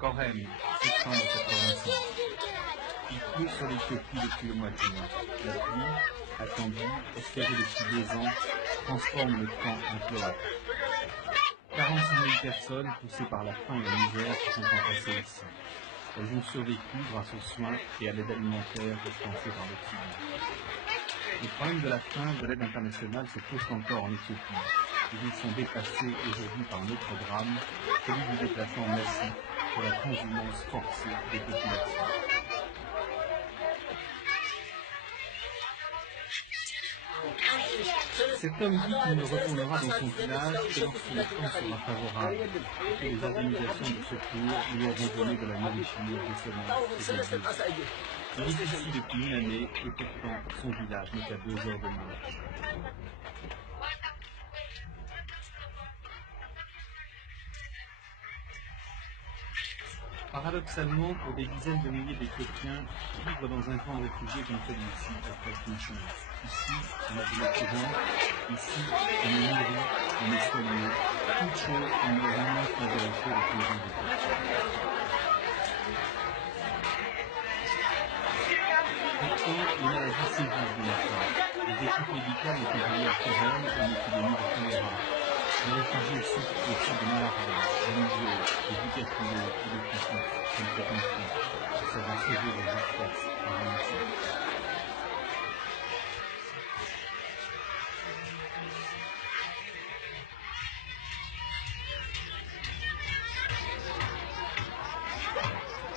Corrène, septembre 85. Il pleut sur l'Éthiopie depuis le mois de juin. La pluie, attendue, espérée depuis 2 ans, transforme le camp en cloaque. 45 000 personnes, poussées par la faim et la misère, se sont entassées ici. Elles ont survécu grâce aux soins et à l'aide alimentaire dispensée par l'Occident. Le problème de la faim, de l'aide internationale se pose encore en Éthiopie. Ils sont dépassés aujourd'hui par un autre drame, celui du déplacement massif pour la transhumance forcée des populations. Cet homme dit qu'il ne retournera dans son village que lorsque le temps sera favorable et que les organisations de secours lui auront donné de la nourriture, des semences et des œufs. Il est ici depuis une année et pourtant son village n'est qu'à 2 heures de marche. Paradoxalement, pour des dizaines de milliers d'Éthiopiens, vivre dans un camp de réfugiés comme celui-ci apporte une chance. Ici, on a de l'eau courante, ici, on est nourri, on est soigné, toutes choses qui n'ont rien majorité de paysans d'Éthiopie. Pourtant, les maladies sévissent de la faim. Les équipes médicales ont envoyé à Corrène une épidémie de choléra. Les réfugiés souffrent aussi de malaria, de misère, de tuberculose et de typhus, comme cet enfant qui sera sauvé de justesse par un médecin.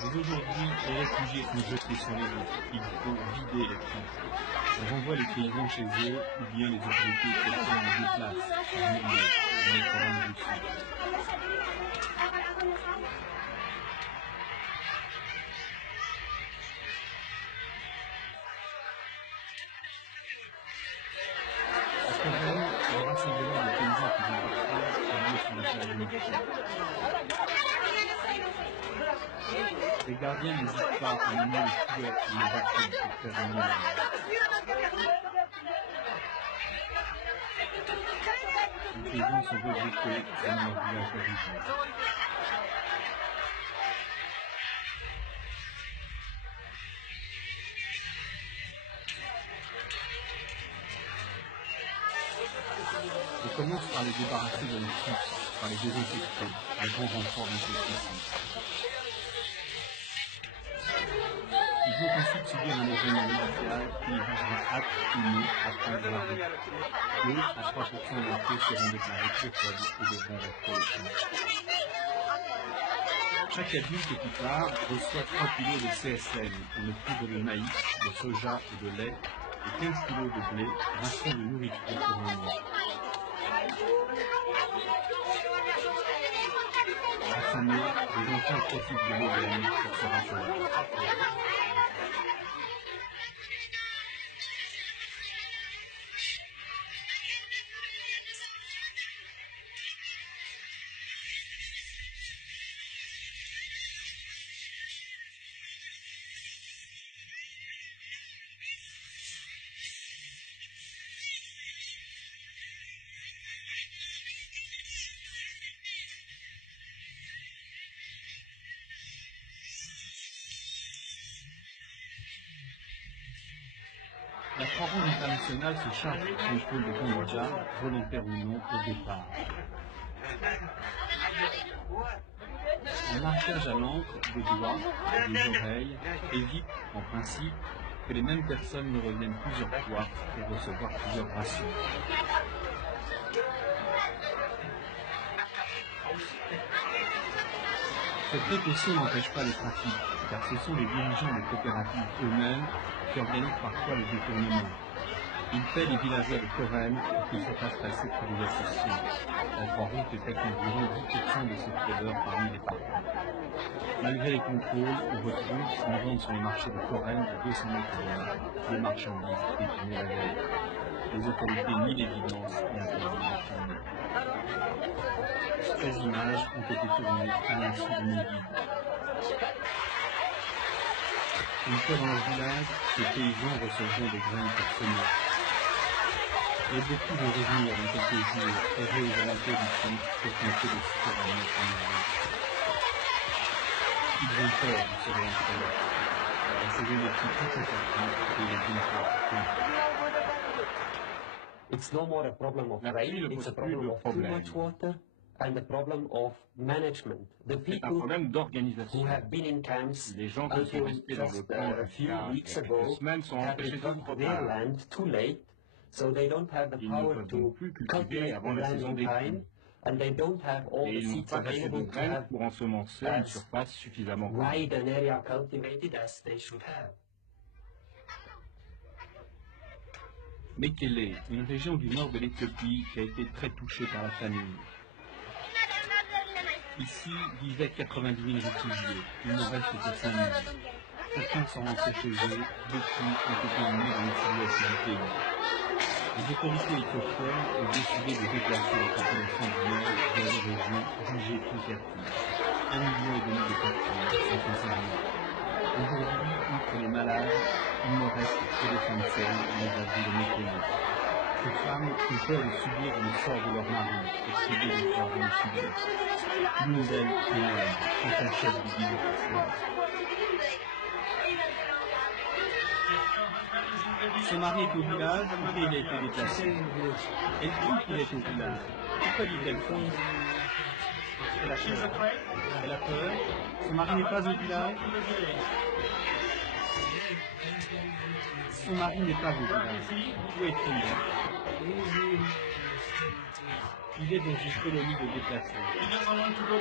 Mais aujourd'hui, les réfugiés sont jetés sur les routes. Il faut vider les tranchées. On renvoie les paysans chez eux, ou bien les autorités éthiopiennes les déplacent par milliers dans les provinces du Sud. À Corrène, le rassemblement des paysans qui vont partir a lieu sur la plage de Mekki. Les gardiens n'hésitent pas à mener les fouets et les bâtons pour faire venir la mer. Les paysans sont regroupés dans leur village d'origine. On commence par les débarrasser de leurs fils, par les désinfecter, à grand renfort d'insecticides. Ils vont ensuite subir un examen médical qui les jugera aptes ou non à prendre la route. 2 à 3% d'entre eux seront déclarés trop faibles et devront rester au champ. Chaque adulte qui part reçoit 3 kg de CSN, une poudre de maïs, de soja et de lait, et 15 kg de blé, ration de nourriture pour un mois. Affamés, les enfants profitent de l'aubaine pour se rassurer. La Croix-Rouge internationale se charge du contrôle des candidats, volontaires ou non, au départ. Un marquage à l'encre des doigts et des oreilles évite, en principe, que les mêmes personnes ne reviennent plusieurs fois pour recevoir plusieurs rations. Cette précaution n'empêche pas les trafics, car ce sont les dirigeants des coopératives eux-mêmes qui organisent parfois les détournements. Ils paient les villageois de Corrène pour qu'ils se fassent passer pour des associés. La Croix-Rouge détecte environ 10% de ces fraudeurs parmi les partis. Malgré les contrôles, on retrouve, sans vendre sur les marchés de Corrène à 200 mètres de là, des marchandises détournées la veille. Les autorités nient l'évidence et interdisent de filmer. 13 images ont été tournées à l'insu de mon guide. Une fois dans leur village, ces paysans recevront des graines pour semer. Et beaucoup vont revenir dans quelques jours, errer aux alentours du camp pour tenter de se faire un autre. qu'ils ont peur de se réinstaller. C'est des petits tout et les It's no more a problem of rain, it's a problem of too much water and a problem of management. The people who have been in camps until just a few weeks ago have returned to their land too late, so they don't have the power to cultivate the land in time, and they don't have all the seeds available to have as wide an area cultivated as they should have. Mekele, une région du nord de l'Éthiopie qui a été très touchée par la famine. Ici vivaient 90 000 réfugiés, il n'en reste que 5 000. Certains sont rentrés chez eux, beaucoup ont été emmenés dans le sud-ouest du pays. Les autorités éthiopiennes ont décidé de déplacer la population du nord vers les régions jugées plus fertiles. 1,5 million de personnes sont concernées. Aujourd'hui, outre les malades, il ne reste que des femmes saines dans les abris de Mekele. Ces femmes ont peur de subir le sort de leur mari, excédé de corps dans le sud-ouest. L'une d'elles témoigne quand elle chef du guide officiel. Son mari est au village, pourquoi il a été déplacé? Elle dit qu'il est au village. Pourquoi dit-elle ça? Elle a peur. Elle a peur. Son mari n'est pas au village. Son mari n'est pas au village. Où est-il? Il est dans une colonie de déplacés.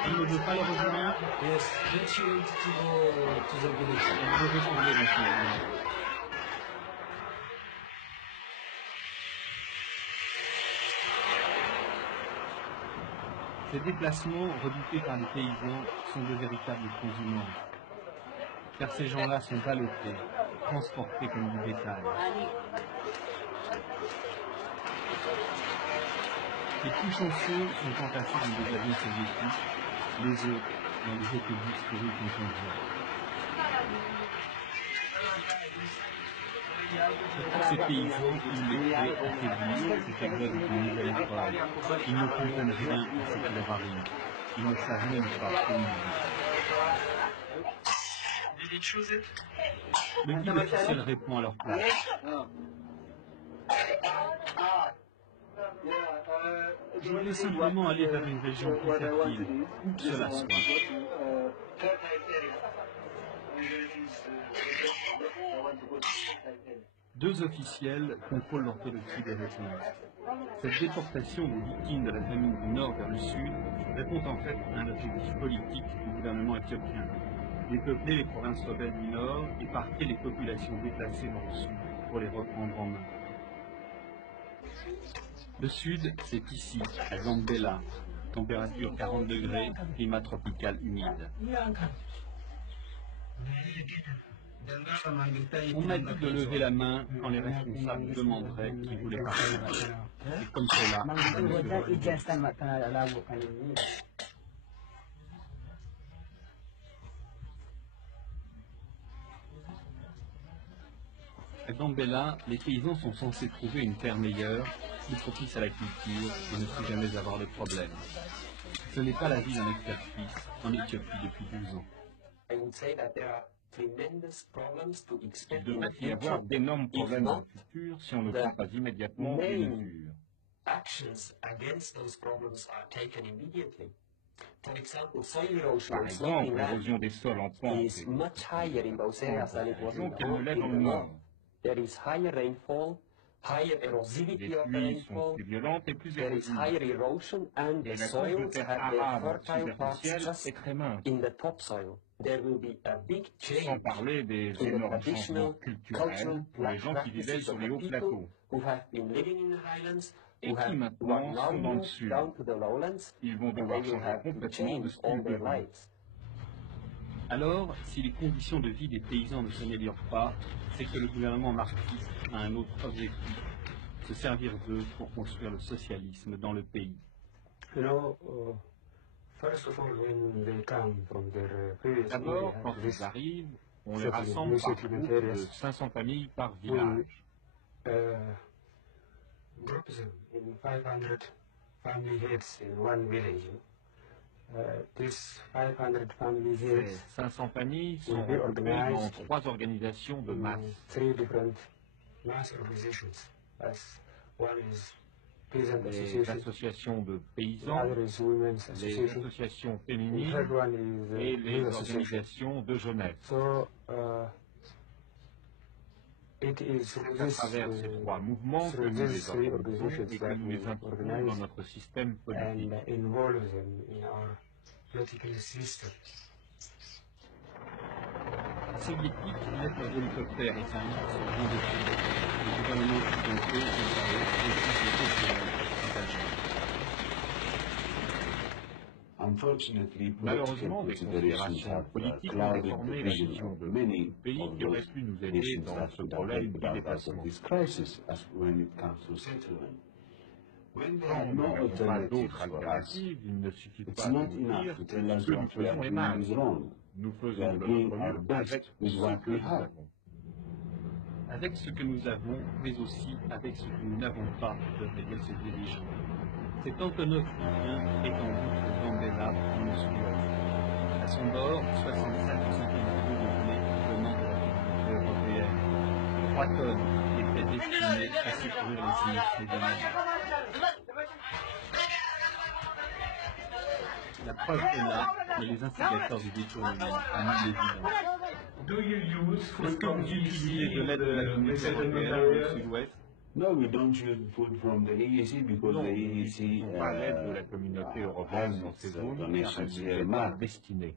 Il ne veut pas le rejoindre. Il veut retourner dans son village. Ces déplacements, redoutés par les paysans, sont de véritables transhumances. Car ces gens-là sont ballottés, transportés comme du bétail. Les plus chanceux sont entassés dans des avions soviétiques, les autres dans des autobus pourris contingents. Pour ces paysans, ils les créent affaiblis, c'est exact d'une nouvelle épreuve. Ils ne comprennent rien à ce qui leur arrive. Ils ne savent même pas où ils vivent. Le guide officiel répond à leur place. Je voulais simplement aller vers une région plus fertile, où que cela soit. Deux officiels contrôlent l'orthodoxie des réponses. Cette déportation des victimes de la famine du nord vers le sud répond en fait à un objectif politique du gouvernement éthiopien: dépeupler les provinces rebelles du nord et parquer les populations déplacées dans le sud pour les reprendre en main. Le sud, c'est ici, à Gambela, température 40 degrés, climat tropical humide. On m'a dit de lever la main quand les responsables demanderaient qui voulait partir. Et comme cela, à Gambela, les paysans sont censés trouver une terre meilleure, plus propice à la culture et ne plus jamais avoir de problème. Ce n'est pas la vie d'un expert suisse en Éthiopie depuis 12 ans. Il devrait y avoir d'énormes problèmes dans le futur si on ne prend pas immédiatement des mesures. Par exemple, l'érosion des sols en pente est qu'elle ne l'est dans le nord. Les pluies sont plus violentes et plus érosives. Et la couche de terre arable superficielle est très mince. Sans parler des énormes changements culturels pour les gens qui vivaient sur les hauts plateaux et qui maintenant sont dans le sud. Ils vont devoir changer complètement de style de vie. Alors, si les conditions de vie des paysans ne s'améliorent pas, c'est que le gouvernement marxiste a un autre objectif: se servir d'eux pour construire le socialisme dans le pays. D'abord, quand ils arrivent, on les rassemble par groupe de 500 familles par village. Ces 500 familles sont regroupées dans 3 organisations de masse. Les associations de paysans, les associations féminines et les organisations de jeunesse. C'est à travers ces 3 mouvements que nous les organisons et que nous les intégrons dans notre système politique. Les soviétiques mettent leurs hélicoptères et s'invitent sur grand défi. Les gouvernements occidentaux Malheureusement, des considérations politiques ont déformé la vision de beaucoup de pays qui auraient pu nous aider dans ce problème du déplacement. Quand nous n'avons pas d'autres alternatives, il ne suffit pas de nous dire que ce que nous faisons est mal. Nous faisons de notre mieux avec ce que nous avons. Avec ce que nous avons, mais aussi avec ce que nous n'avons pas, devrait dire ce dirigeant. C'est Antonov qui est en route de Gambela, dans le sud-ouest. À son bord, 67 ou 50 kilos de blé venant de la Communauté européenne. 3 tonnes qui étaient destinées à secourir les sinistrés de l'Inde. La preuve est là, mais les instigateurs du détournement ont mis l'évidence. Est-ce que vous utilisez de l'aide de la Communauté européenne au sud-ouest? No, we don't use food from the EEC because the EEC pas l'aide de la Communauté européenne dans ces zones car elle nous est pas destinée.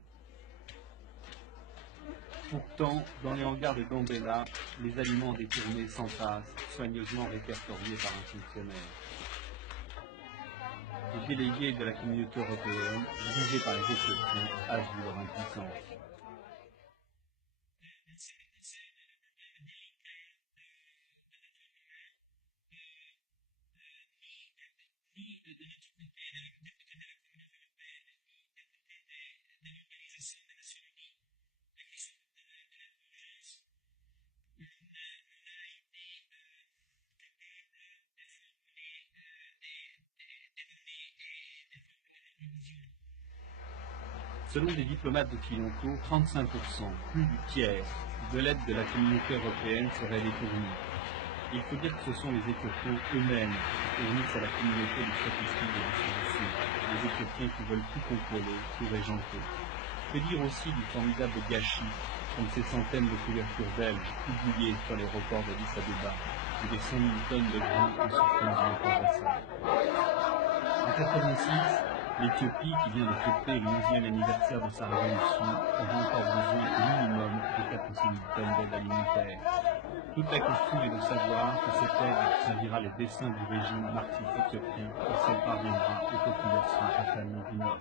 Pourtant, dans les hangars de Gambela, les aliments détournés s'entassent, soigneusement répertoriés par un fonctionnaire. Les délégués de la Communauté européenne, jugés par les Éthiopiens, avouent leur impuissance. Selon des diplomates occidentaux, 35%, plus du tiers, de l'aide de la Communauté européenne serait détournée. Il faut dire que ce sont les Éthiopiens eux-mêmes qui fournissent à la communauté des statistiques de distribution, les Éthiopiens qui veulent tout contrôler, tout régenter. Que dire aussi du formidable gâchis, comme ces centaines de couvertures belges publiées sur les reports d'Addis Abeba, et des 100 000 tonnes de grains en souffrance intraversale. En 1986, l'Éthiopie, qui vient de fêter le 11e anniversaire de sa révolution, aura encore besoin au minimum de 400 000 tonnes d'aide alimentaire. Toute la question est de savoir si cette aide servira les desseins du régime marxiste éthiopien ou si elle parviendra aux populations affamées du Nord.